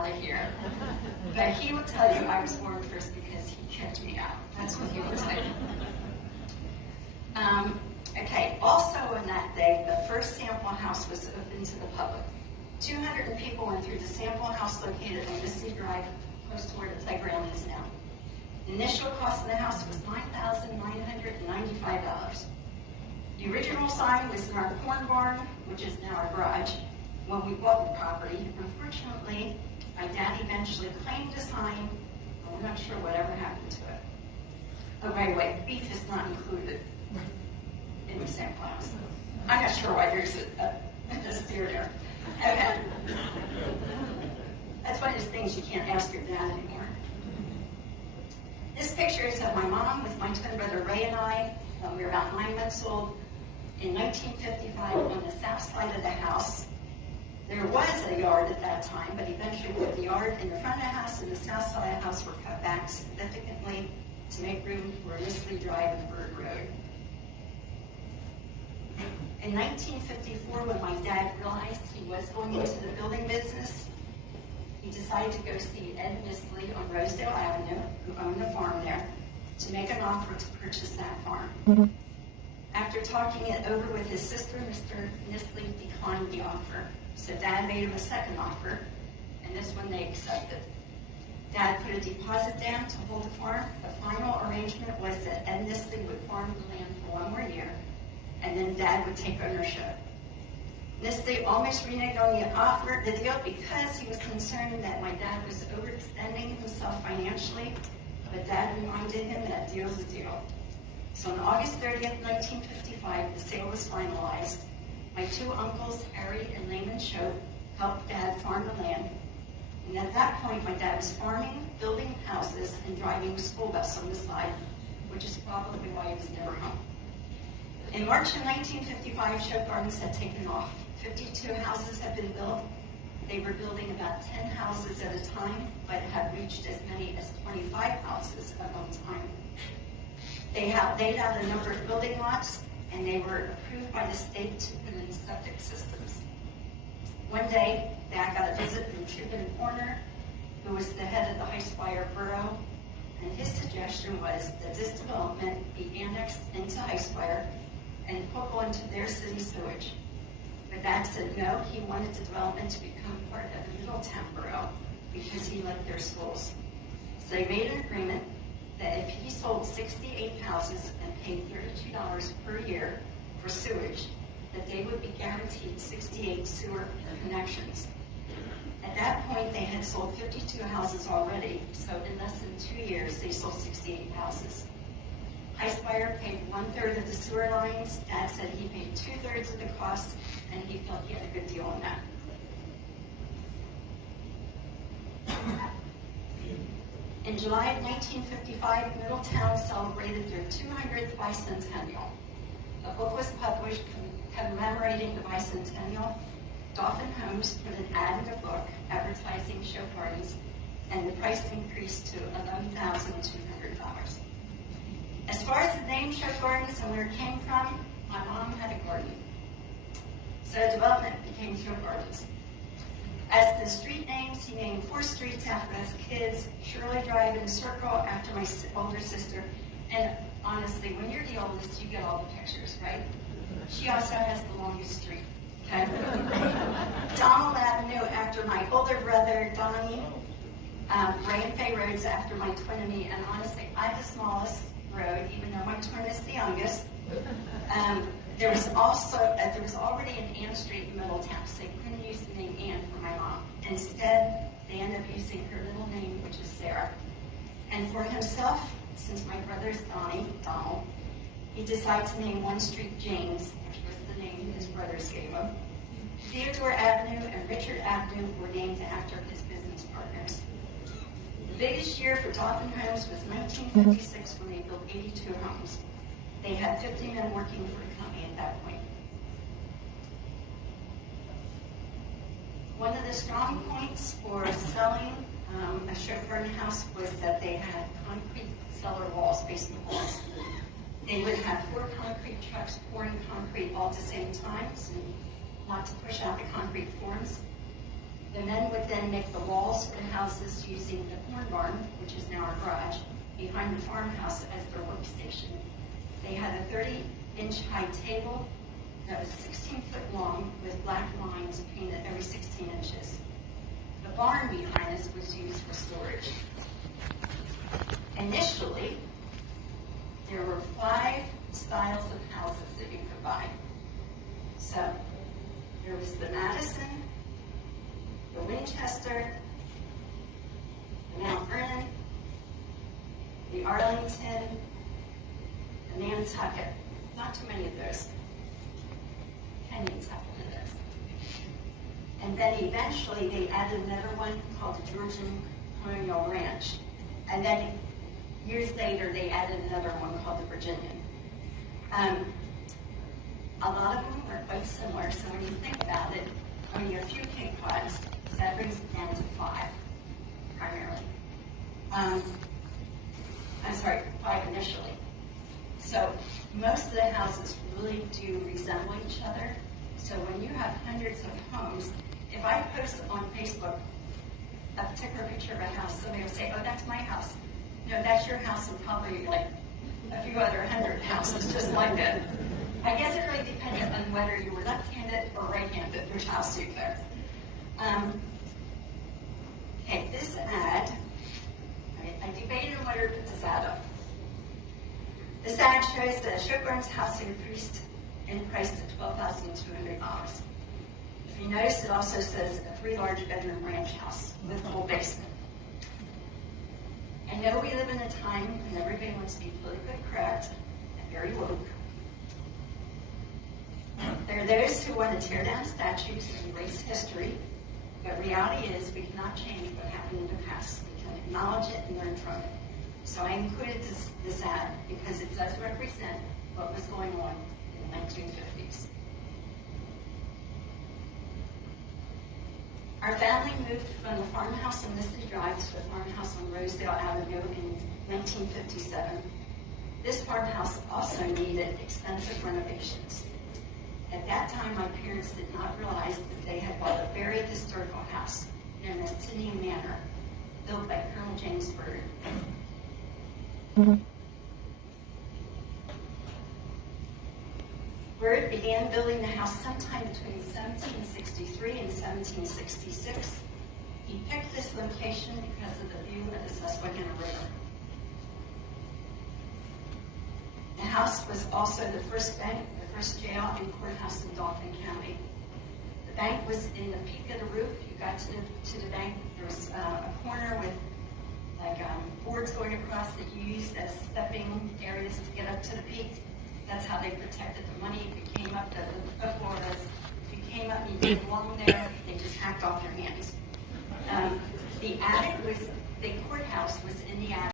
out of here. But he will tell you I was born first because he kicked me out. That's what he will tell you. Okay, also on that day, the first sample house was open to the public. 200 people went through the sample house located on Missy Drive, close to where the playground is now. The initial cost of the house was $9,995. The original sign was in our corn barn, which is now our garage, when we bought the property. Unfortunately, my dad eventually claimed the sign, but we're not sure whatever happened to it. Oh, by the way, beef is not included in the sample house. I'm not sure why there's a steer there. Okay. That's one of those things you can't ask your dad anymore. This picture is of my mom with my twin brother Ray and I. We were about 9 months old in 1955 on the south side of the house. There was a yard at that time, but eventually both the yard in the front of the house and the south side of the house were cut back significantly to make room for Nisley Drive and Bird Road. In 1954, when my dad realized he was going into the building business, he decided to go see Ed Nisley on Rosedale Avenue, who owned the farm there, to make an offer to purchase that farm. After talking it over with his sister, Mr. Nisley declined the offer. So Dad made him a second offer, and this one they accepted. Dad put a deposit down to hold the farm. The final arrangement was that Ed Nisley would farm the land for 1 more year, and then Dad would take ownership. Nisley almost reneged on the deal because he was concerned that my dad was overextending himself financially, but Dad reminded him that a deal's a deal. So on August 30th, 1955, the sale was finalized. My 2 uncles, Harry and Layman Shope, helped Dad farm the land. And at that point, my dad was farming, building houses, and driving a school bus on the side, which is probably why he was never home. In March of 1955, Shope Gardens had taken off. 52 houses had been built. They were building about 10 houses at a time, but had reached as many as 25 houses at one time. They had laid out a number of building lots, and they were approved by the state to put in septic systems. One day, Dad got a visit from Truman Horner, who was the head of the High Spire Borough, and his suggestion was that this development be annexed into High Spire and hook onto their city sewage. But Dad said no, he wanted the development to become part of the Middletown Borough because he liked their schools. So they made an agreement that if he sold 68 houses and paid $32 per year for sewage, that they would be guaranteed 68 sewer connections. At that point, they had sold 52 houses already, so in less than 2 years, they sold 68 houses. High Spire paid 1/3 of the sewer lines. Dad said he paid 2/3 of the cost, and he felt he had a good deal on that. In July of 1955, Middletown celebrated their 200th bicentennial. A book was published commemorating the bicentennial. Dolphin Homes put an ad in the book advertising Shope Gardens, and the price increased to $11,200. As far as the name Shope Gardens and where it came from, my mom had a garden. So development became Shope Gardens. As the street names, he named 4 streets after his kids, Shirley Drive and Circle after my older sister. And honestly, when you're the oldest, you get all the pictures, right? She also has the longest street, okay? Donald Avenue after my older brother, Donnie. Ray and Faye Roads after my twin and me. And honestly, I'm the smallest road, even though my twin is the youngest. There was already an Ann Street in Middletown, so they couldn't use the name Ann for my mom. Instead, they ended up using her middle name, which is Sarah. And for himself, since my brother's Donald, he decided to name one street James, which was the name his brothers gave him. Theodore Avenue and Richard Avenue were named after his business partners. The biggest year for Dolphin Homes was 1956 when they built 82 homes. They had 50 men working for the company at that point. One of the strong points for selling a Shope Garden house was that they had concrete cellar walls, basement walls. They would have 4 concrete trucks pouring concrete all at the same time, so not to push out the concrete forms. The The men would then make the walls for the houses using the corn barn, which is now our garage, behind the farmhouse as their workstation. They had a 30-inch high table that was 16 foot long with black lines painted every 16 inches. The barn behind us was used for storage. Initially, there were 5 styles of houses that you could buy. So there was the Madison, the Winchester, the Mount Vernon, the Arlington, the Nantucket. Not too many of those. Kenyon's have one of those. And then eventually they added another one called the Georgian Colonial Ranch. And then years later they added another one called the Virginian. A lot of them are quite similar, so when you think about it, you have a few Cape Cods, so that brings it down to 5, primarily. I'm sorry, 5 initially. So most of the houses really do resemble each other. So when you have hundreds of homes, if I post on Facebook a particular picture of a house, somebody will say, oh, that's my house. No, that's your house and probably like a few other 100 houses just like it. I guess it really depended on whether you were left-handed or right-handed, which house you picked. Okay, this ad, I debated on whether to put this ad up. This ad shows that Shope's house increased in price to $12,200. If you notice, it also says a 3 large bedroom ranch house with a full basement. I know we live in a time when everybody wants to be politically correct and very woke. There are those who want to tear down statues and erase history, but reality is we cannot change what happened in the past. We can acknowledge it and learn from it. So I included this ad because it does represent what was going on in the 1950s. Our family moved from the farmhouse on Misty Drive to the farmhouse on Rosedale Avenue in 1957. This farmhouse also needed extensive renovations. At that time, my parents did not realize that they had bought a very historical house known as Tinian Manor, built by Colonel James Bird. Bird began building the house sometime between 1763 and 1766. He picked this location because of the view of the Susquehanna River. The house was also the first bank, the first jail and courthouse in Dauphin County. The bank was in the peak of the roof. You got to the bank, there was a corner with boards going across that you used as stepping areas to get up to the peak. That's how they protected the money. If you came up, the floor was, if you came up and you didn't belong there, they just hacked off your hands. The attic was, the courthouse was in the attic.